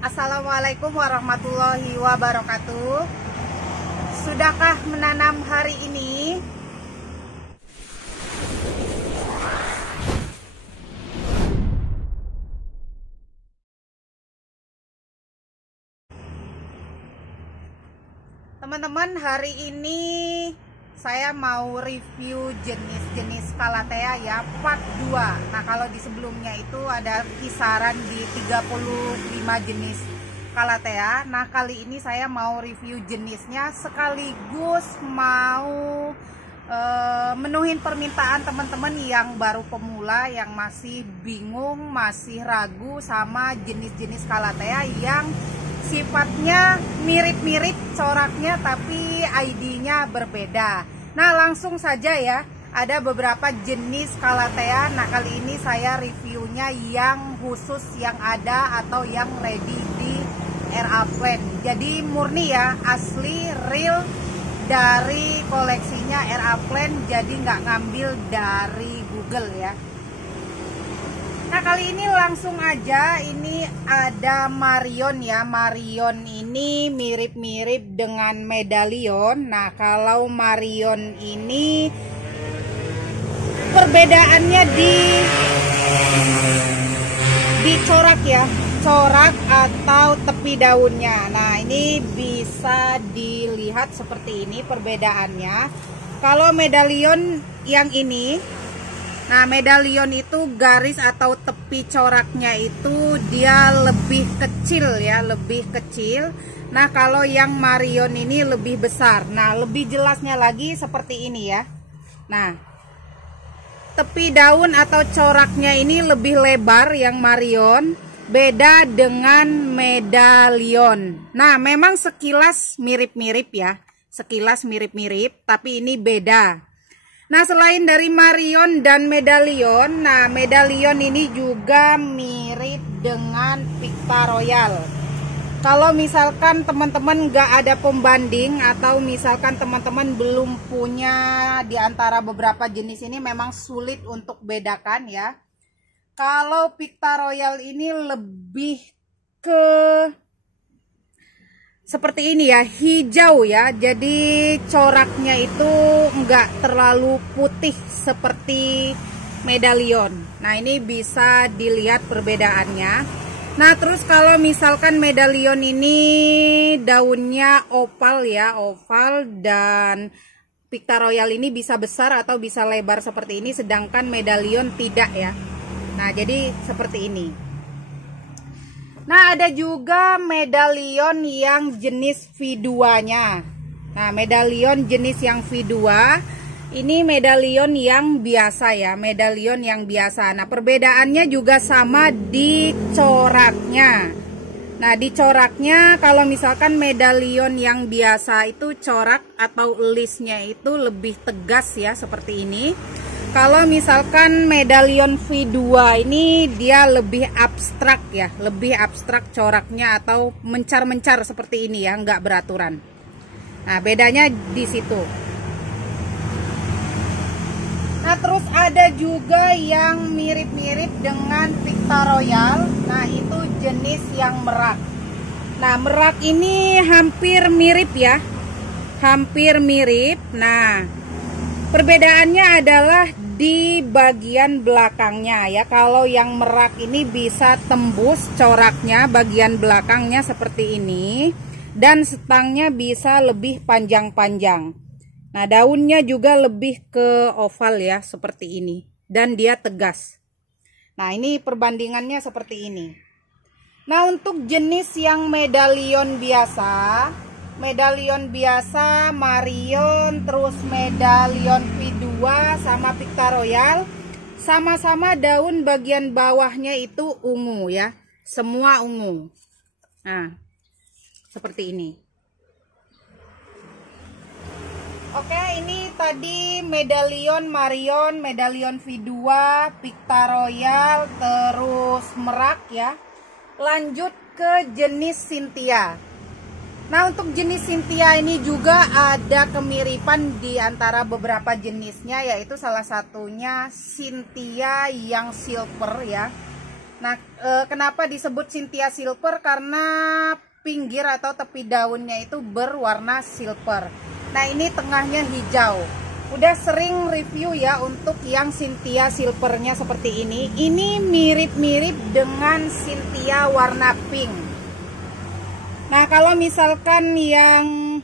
Assalamualaikum warahmatullahi wabarakatuh. Sudahkah menanam hari ini? Teman-teman, hari ini saya mau review jenis-jenis Calathea ya, part 2. Nah, kalau di sebelumnya itu ada kisaran di 35 jenis Calathea. Nah, kali ini saya mau review jenisnya sekaligus mau menuhin permintaan teman-teman yang baru pemula, yang masih bingung, masih ragu sama jenis-jenis Calathea yang sifatnya mirip-mirip coraknya tapi ID-nya berbeda. Nah, langsung saja ya, ada beberapa jenis Calathea. Nah, kali ini saya reviewnya yang khusus, yang ada atau yang ready di RA Plant. Jadi murni ya, asli real dari koleksinya RA Plant, jadi nggak ngambil dari Google ya. Nah, kali ini langsung aja, ini ada Marion ya. Marion ini mirip-mirip dengan Medallion. Nah, kalau Marion ini perbedaannya di corak ya, corak atau tepi daunnya. Nah, ini bisa dilihat seperti ini perbedaannya. Kalau Medallion yang ini, nah, Medallion itu garis atau tepi coraknya itu dia lebih kecil ya, lebih kecil. Nah, kalau yang Marion ini lebih besar. Nah, lebih jelasnya lagi seperti ini ya. Nah, tepi daun atau coraknya ini lebih lebar yang Marion, beda dengan Medallion. Nah, memang sekilas mirip-mirip ya, sekilas mirip-mirip, tapi ini beda. Nah, selain dari Marion dan Medallion, nah Medallion ini juga mirip dengan Pictaroyal. Kalau misalkan teman-teman nggak ada pembanding atau misalkan teman-teman belum punya di antara beberapa jenis ini, memang sulit untuk bedakan ya. Kalau Pictaroyal ini lebih ke seperti ini ya, hijau ya, jadi coraknya itu enggak terlalu putih seperti Medallion. Nah, ini bisa dilihat perbedaannya. Nah, terus kalau misalkan Medallion ini daunnya oval ya, oval, dan Pictaroyal ini bisa besar atau bisa lebar seperti ini, sedangkan Medallion tidak ya. Nah, jadi seperti ini. Nah, ada juga Medallion yang jenis V2-nya. Nah, Medallion jenis yang V2, ini Medallion yang biasa ya, Medallion yang biasa. Nah, perbedaannya juga sama di coraknya. Nah, di coraknya kalau misalkan Medallion yang biasa itu corak atau listnya itu lebih tegas ya, seperti ini. Kalau misalkan Medallion V2 ini dia lebih abstrak ya, lebih abstrak coraknya atau mencar-mencar seperti ini ya, nggak beraturan. Nah, bedanya di situ. Nah, terus ada juga yang mirip-mirip dengan Pictaroyal. Nah, itu jenis yang merak. Nah, merak ini hampir mirip ya, hampir mirip. Nah, perbedaannya adalah di bagian belakangnya ya. Kalau yang merak ini bisa tembus coraknya bagian belakangnya seperti ini, dan stangnya bisa lebih panjang-panjang. Nah, daunnya juga lebih ke oval ya, seperti ini, dan dia tegas. Nah, ini perbandingannya seperti ini. Nah, untuk jenis yang Medallion biasa, Marion, terus Medallion V2 sama Pictaroyal, sama-sama daun bagian bawahnya itu ungu ya, semua ungu. Nah, seperti ini. Oke, ini tadi Medallion, Marion, Medallion V2, Pictaroyal, terus merak ya. Lanjut ke jenis Cynthia. Nah, untuk jenis Cynthia ini juga ada kemiripan di antara beberapa jenisnya, yaitu salah satunya Cynthia yang silver ya. Nah, kenapa disebut Cynthia Silver? Karena pinggir atau tepi daunnya itu berwarna silver. Nah, ini tengahnya hijau. Udah sering review ya untuk yang Cynthia Silvernya seperti ini. Ini mirip-mirip dengan Cynthia warna pink. Nah, kalau misalkan yang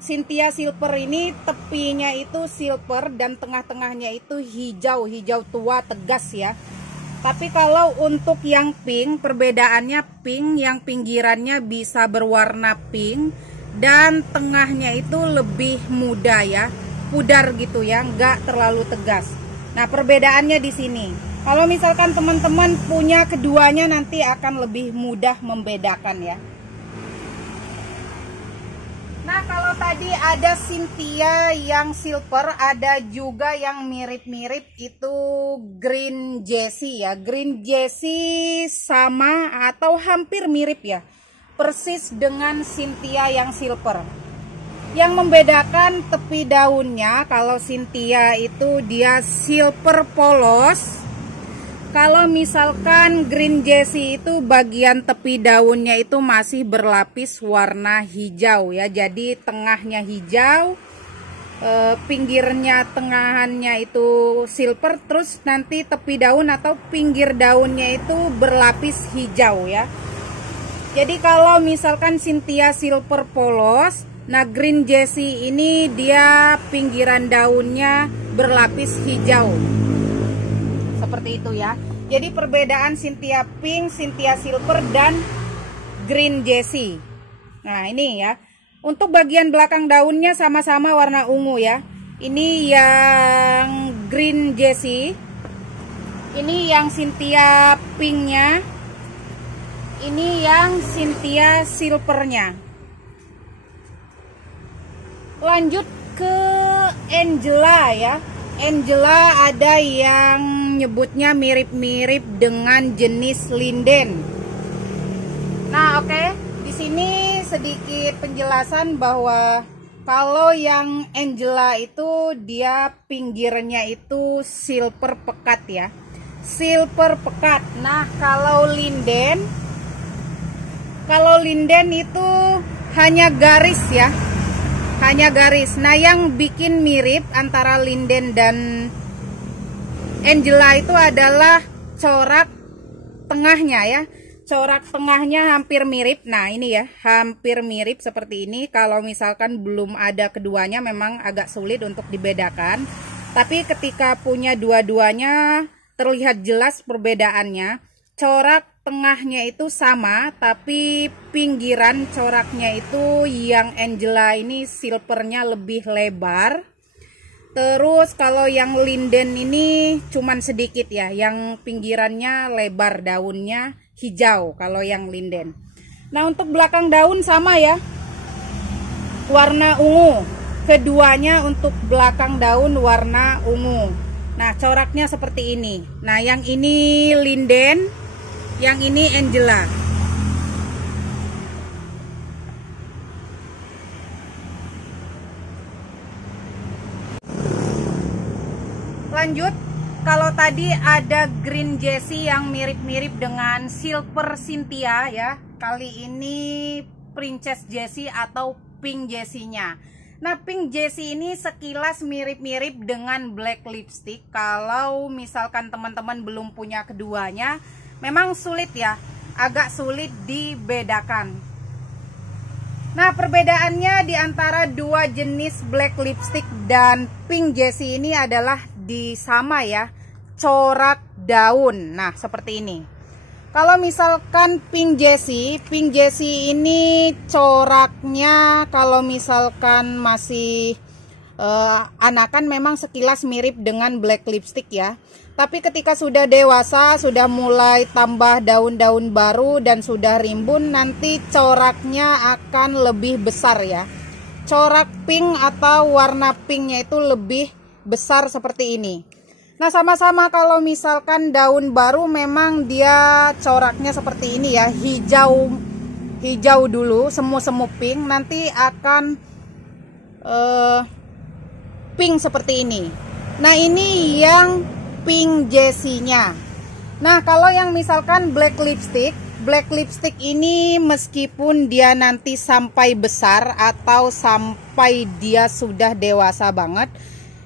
Cynthia Silver ini tepinya itu silver dan tengah-tengahnya itu hijau, hijau tua tegas ya. Tapi kalau untuk yang pink, perbedaannya pink yang pinggirannya bisa berwarna pink dan tengahnya itu lebih muda ya, pudar gitu ya, nggak terlalu tegas. Nah, perbedaannya di sini. Kalau misalkan teman-teman punya keduanya nanti akan lebih mudah membedakan ya. Nah, kalau tadi ada Cynthia yang silver, ada juga yang mirip-mirip itu Green Jessie ya. Green Jessie sama atau hampir mirip ya, persis dengan Cynthia yang silver. Yang membedakan tepi daunnya, kalau Cynthia itu dia silver polos. Kalau misalkan Green Jessie itu bagian tepi daunnya itu masih berlapis warna hijau ya. Jadi tengahnya hijau, pinggirnya tengahannya itu silver, terus nanti tepi daun atau pinggir daunnya itu berlapis hijau ya. Jadi kalau misalkan Cynthia silver polos, nah Green Jessie ini dia pinggiran daunnya berlapis hijau. Seperti itu ya. Jadi perbedaan Cynthia pink, Cynthia silver, dan Green Jessie. Nah ini ya. Untuk bagian belakang daunnya sama-sama warna ungu ya. Ini yang Green Jessie. Ini yang Cynthia pinknya. Ini yang Cynthia silvernya. Lanjut ke Angela ya. Angela ada yang nyebutnya mirip-mirip dengan jenis linden. Nah, oke. Di sini sedikit penjelasan bahwa kalau yang Angela itu dia pinggirnya itu silver pekat ya. Silver pekat. Nah, kalau linden itu hanya garis ya. Hanya garis. Nah, yang bikin mirip antara linden dan Angela itu adalah corak tengahnya ya. Corak tengahnya hampir mirip. Nah, ini ya, hampir mirip seperti ini. Kalau misalkan belum ada keduanya memang agak sulit untuk dibedakan. Tapi ketika punya dua-duanya terlihat jelas perbedaannya. Corak tengahnya itu sama, tapi pinggiran coraknya itu yang Angela ini silvernya lebih lebar. Terus kalau yang linden ini cuman sedikit ya, yang pinggirannya lebar, daunnya hijau kalau yang linden. Nah, untuk belakang daun sama ya, warna ungu. Keduanya untuk belakang daun warna ungu. Nah, coraknya seperti ini. Nah, yang ini linden, yang ini Angela. Lanjut, kalau tadi ada Green Jessie yang mirip-mirip dengan Silver Cynthia ya. Kali ini Princess Jessie atau Pink Jessie-nya. Nah, Pink Jessie ini sekilas mirip-mirip dengan Black Lipstick. Kalau misalkan teman-teman belum punya keduanya, memang sulit ya, agak sulit dibedakan. Nah, perbedaannya di antara dua jenis Black Lipstick dan Pink Jessie ini adalah di sama ya, corak daun. Nah, seperti ini. Kalau misalkan Pink Jessie ini coraknya kalau misalkan masih anakan memang sekilas mirip dengan Black Lipstick ya. Tapi ketika sudah dewasa, sudah mulai tambah daun-daun baru dan sudah rimbun, nanti coraknya akan lebih besar ya. Corak pink atau warna pinknya itu lebih besar seperti ini. Nah, sama-sama kalau misalkan daun baru memang dia coraknya seperti ini ya. Hijau dulu, semu-semu pink, nanti akan pink seperti ini. Nah, ini yang Pink Jessie-nya. Nah, kalau yang misalkan black lipstick ini meskipun dia nanti sampai besar atau sampai dia sudah dewasa banget,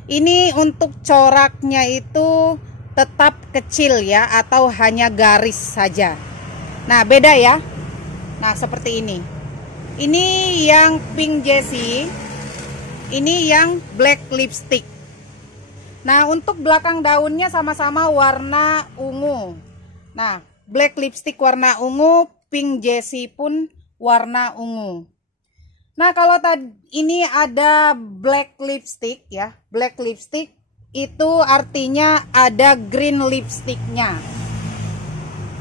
ini untuk coraknya itu tetap kecil ya, atau hanya garis saja. Nah, beda ya. Nah, seperti ini. Ini yang pink Jessie, ini yang black lipstick. Nah, untuk belakang daunnya sama-sama warna ungu. Nah, black lipstick warna ungu, pink Jessie pun warna ungu. Nah, kalau tadi ini ada black lipstick ya, black lipstick itu artinya ada green lipsticknya.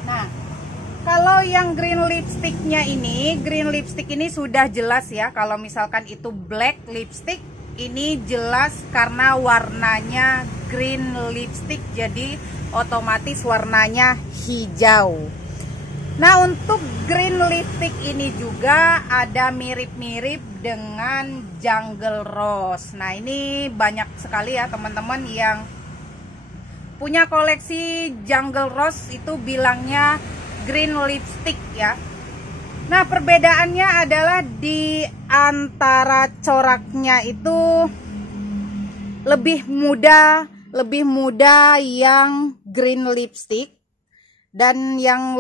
Nah, kalau yang green lipstick ini sudah jelas ya. Kalau misalkan itu black lipstick, ini jelas karena warnanya green lipstick, jadi otomatis warnanya hijau. Nah, untuk green lipstick ini juga ada mirip-mirip dengan jungle rose. Nah, ini banyak sekali ya teman-teman yang punya koleksi jungle rose itu bilangnya green lipstick ya. Nah, perbedaannya adalah di antara coraknya itu lebih muda yang green lipstick, dan yang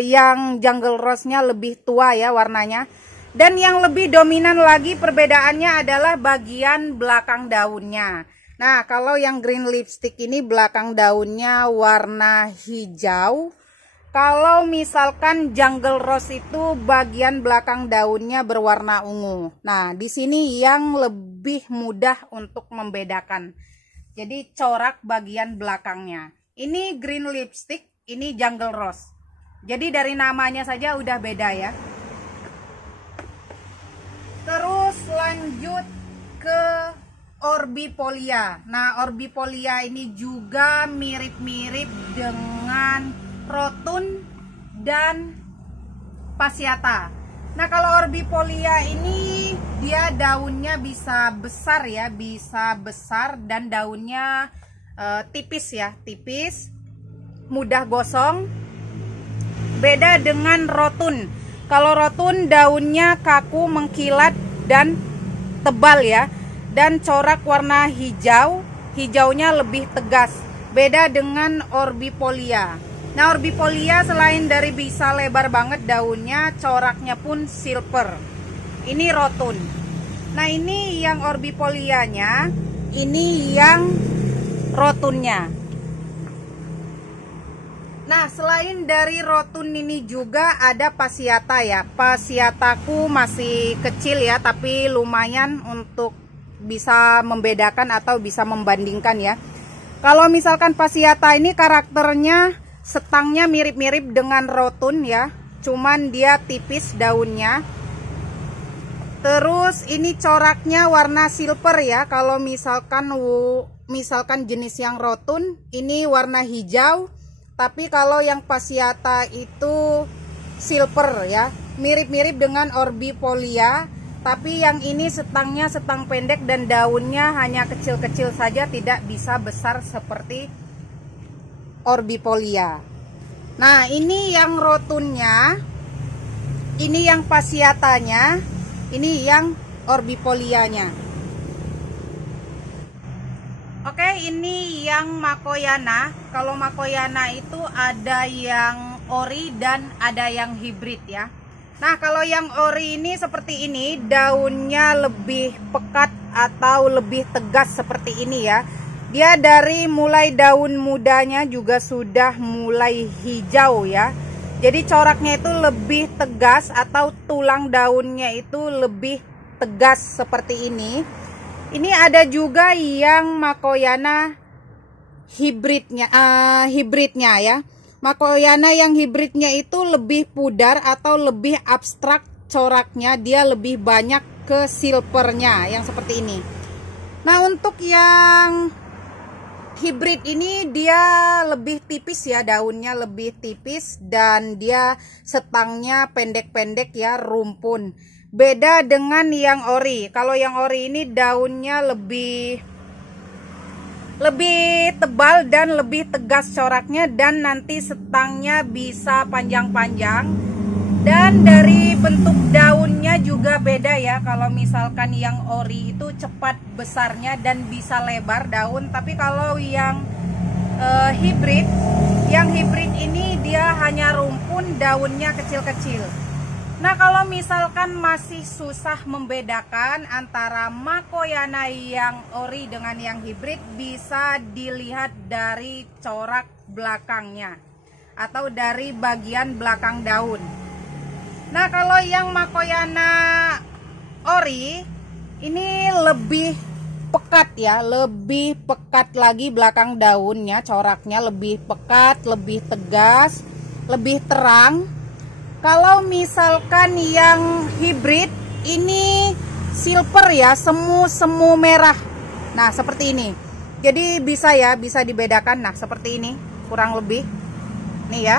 yang jungle rose-nya lebih tua ya warnanya. Dan yang lebih dominan lagi perbedaannya adalah bagian belakang daunnya. Nah, kalau yang green lipstick ini belakang daunnya warna hijau. Kalau misalkan jungle rose itu bagian belakang daunnya berwarna ungu. Nah, di sini yang lebih mudah untuk membedakan. Jadi corak bagian belakangnya. Ini green lipstick, ini jungle rose. Jadi dari namanya saja udah beda ya. Terus lanjut ke orbifolia. Nah, orbifolia ini juga mirip-mirip dengan rotun dan pasiata. Nah, kalau orbifolia ini dia daunnya bisa besar ya, bisa besar, dan daunnya tipis ya, tipis, mudah gosong. Beda dengan rotun. Kalau rotun daunnya kaku, mengkilat, dan tebal ya, dan corak warna hijau, hijaunya lebih tegas. Beda dengan orbifolia. Nah, orbifolia selain dari bisa lebar banget daunnya, coraknya pun silver. Ini rotun. Nah, ini yang orbifolianya, ini yang rotunnya. Nah, selain dari rotun ini juga ada pasiata ya. Pasiataku masih kecil ya, tapi lumayan untuk bisa membedakan atau bisa membandingkan ya. Kalau misalkan pasiata ini karakternya, setangnya mirip-mirip dengan rotun ya, cuman dia tipis daunnya. Terus ini coraknya warna silver ya. Kalau misalkan jenis yang rotun ini warna hijau, tapi kalau yang pasiata itu silver ya, mirip-mirip dengan orbifolia. Tapi yang ini setangnya setang pendek dan daunnya hanya kecil-kecil saja, tidak bisa besar seperti orbifolia. Nah, ini yang rotunnya, ini yang pasiatanya, ini yang orbifolianya. Oke, ini yang makoyana. Kalau makoyana itu ada yang ori dan ada yang hibrid ya. Nah, kalau yang ori ini seperti ini, daunnya lebih pekat atau lebih tegas seperti ini ya. Dia dari mulai daun mudanya juga sudah mulai hijau ya. Jadi coraknya itu lebih tegas atau tulang daunnya itu lebih tegas seperti ini. Ini ada juga yang makoyana hibridnya ya. Makoyana yang hibridnya itu lebih pudar atau lebih abstrak coraknya, dia lebih banyak ke silvernya yang seperti ini. Nah, untuk yang hibrid ini dia lebih tipis ya, daunnya lebih tipis dan dia setangnya pendek-pendek ya, rumpun. Beda dengan yang ori. Kalau yang ori ini daunnya lebih lebih tebal dan lebih tegas coraknya, dan nanti setangnya bisa panjang-panjang. Dan dari bentuk daunnya juga beda ya. Kalau misalkan yang ori itu cepat besarnya dan bisa lebar daun, tapi kalau yang hibrid, ini dia hanya rumpun, daunnya kecil-kecil. Nah, kalau misalkan masih susah membedakan antara Makoyana yang ori dengan yang hibrid, bisa dilihat dari corak belakangnya atau dari bagian belakang daun. Nah, kalau yang Makoyana ori ini lebih pekat ya, lebih pekat lagi belakang daunnya, coraknya lebih pekat, lebih tegas, lebih terang. Kalau misalkan yang hibrid ini silver ya, semu merah. Nah, seperti ini. Jadi bisa ya, bisa dibedakan. Nah, seperti ini kurang lebih. Nih ya.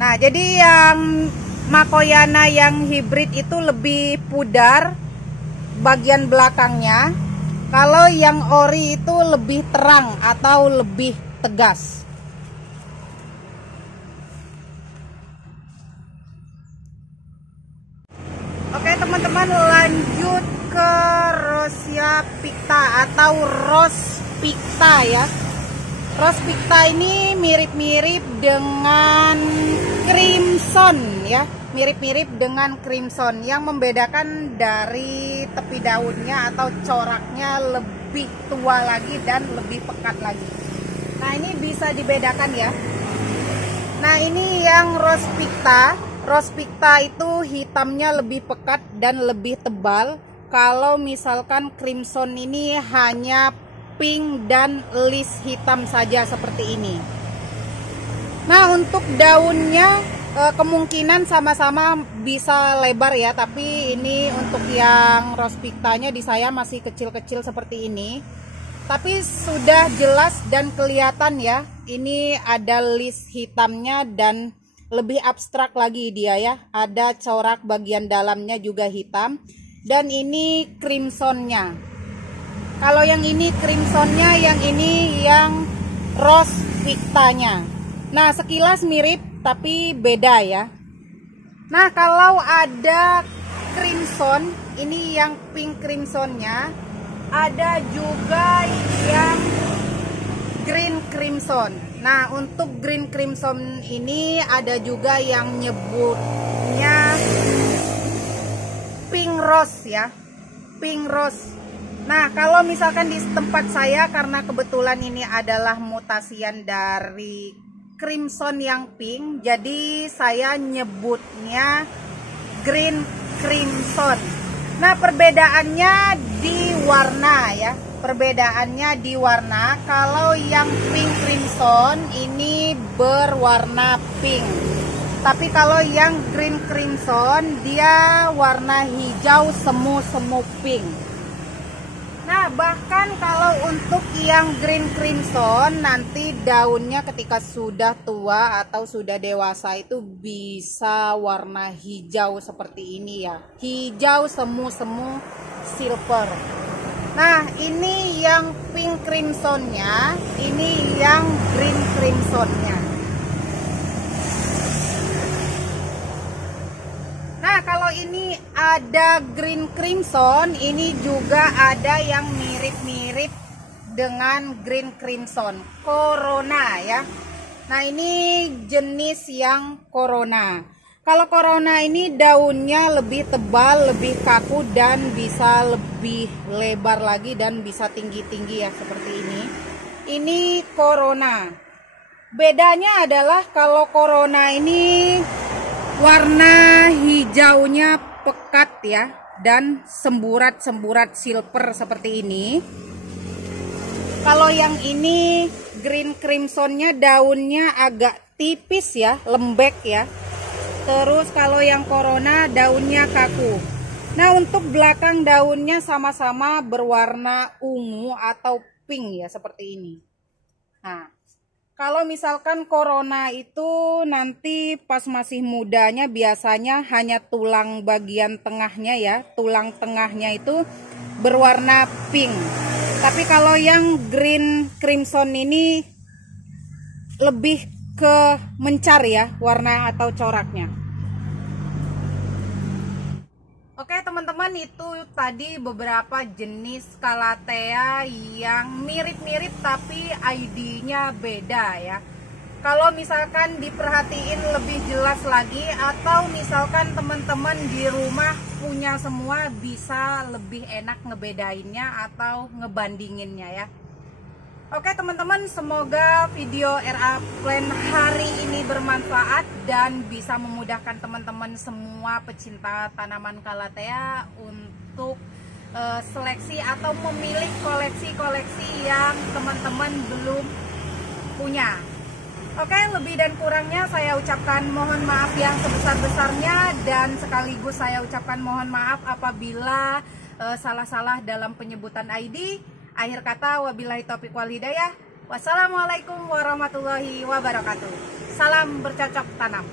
Nah, jadi yang Makoyana yang hibrid itu lebih pudar bagian belakangnya. Kalau yang ori itu lebih terang atau lebih tegas. Oke teman-teman, lanjut ke Rosea picta atau Rose picta ya. Rose picta ini mirip-mirip dengan crimson ya, mirip-mirip dengan crimson. Yang membedakan dari tepi daunnya atau coraknya lebih tua lagi dan lebih pekat lagi. Nah, ini bisa dibedakan ya. Nah, ini yang Rose picta. Rose picta itu hitamnya lebih pekat dan lebih tebal. Kalau misalkan crimson ini hanya pink dan list hitam saja seperti ini. Nah, untuk daunnya kemungkinan sama-sama bisa lebar ya, tapi ini untuk yang Rose pictanya di saya masih kecil-kecil seperti ini. Tapi sudah jelas dan kelihatan ya, ini ada list hitamnya dan lebih abstrak lagi dia ya. Ada corak bagian dalamnya juga hitam. Dan ini crimsonnya. Kalau yang ini crimsonnya, yang ini yang Rose pictanya. Nah, sekilas mirip tapi beda ya. Nah, kalau ada crimson, ini yang pink crimsonnya. Ada juga yang green crimson. Nah, untuk green crimson ini ada juga yang nyebutnya pink rose ya, pink rose. Nah, kalau misalkan di tempat saya, karena kebetulan ini adalah mutasian dari crimson yang pink, jadi saya nyebutnya green crimson. Nah, perbedaannya di warna ya. Perbedaannya di warna. Kalau yang pink crimson ini berwarna pink. Tapi kalau yang green crimson dia warna hijau semu-semu pink. Nah, bahkan kalau untuk yang green crimson nanti daunnya ketika sudah tua atau sudah dewasa itu bisa warna hijau seperti ini ya. Hijau semu-semu silver. Nah, ini yang pink crimsonnya, ini yang green crimsonnya. Nah, kalau ini ada green crimson, ini juga ada yang mirip-mirip dengan green crimson, Corona ya. Nah, ini jenis yang Corona. Kalau Corona ini daunnya lebih tebal, lebih kaku dan bisa lebih lebar lagi dan bisa tinggi-tinggi ya seperti ini. Ini Corona. Bedanya adalah kalau Corona ini warna hijaunya pekat ya dan semburat-semburat silver seperti ini. Kalau yang ini green crimsonnya daunnya agak tipis ya, lembek ya. Terus kalau yang Corona daunnya kaku. Nah, untuk belakang daunnya sama-sama berwarna ungu atau pink ya seperti ini. Nah, kalau misalkan Corona itu nanti pas masih mudanya biasanya hanya tulang bagian tengahnya ya. Tulang tengahnya itu berwarna pink. Tapi kalau yang green crimson ini lebih ke mencar ya warna atau coraknya. Oke teman-teman, itu tadi beberapa jenis Calathea yang mirip-mirip tapi ID-nya beda ya. Kalau misalkan diperhatiin lebih jelas lagi, atau misalkan teman-teman di rumah punya semua, bisa lebih enak ngebedainnya atau ngebandinginnya ya. Oke teman-teman, semoga video RA Plant hari ini bermanfaat dan bisa memudahkan teman-teman semua pecinta tanaman Calathea untuk seleksi atau memilih koleksi-koleksi yang teman-teman belum punya. Oke, lebih dan kurangnya saya ucapkan mohon maaf yang sebesar-besarnya, dan sekaligus saya ucapkan mohon maaf apabila salah-salah dalam penyebutan ID. Akhir kata, wabillahi taufiq wal hidayah. Wassalamualaikum warahmatullahi wabarakatuh. Salam bercocok tanam.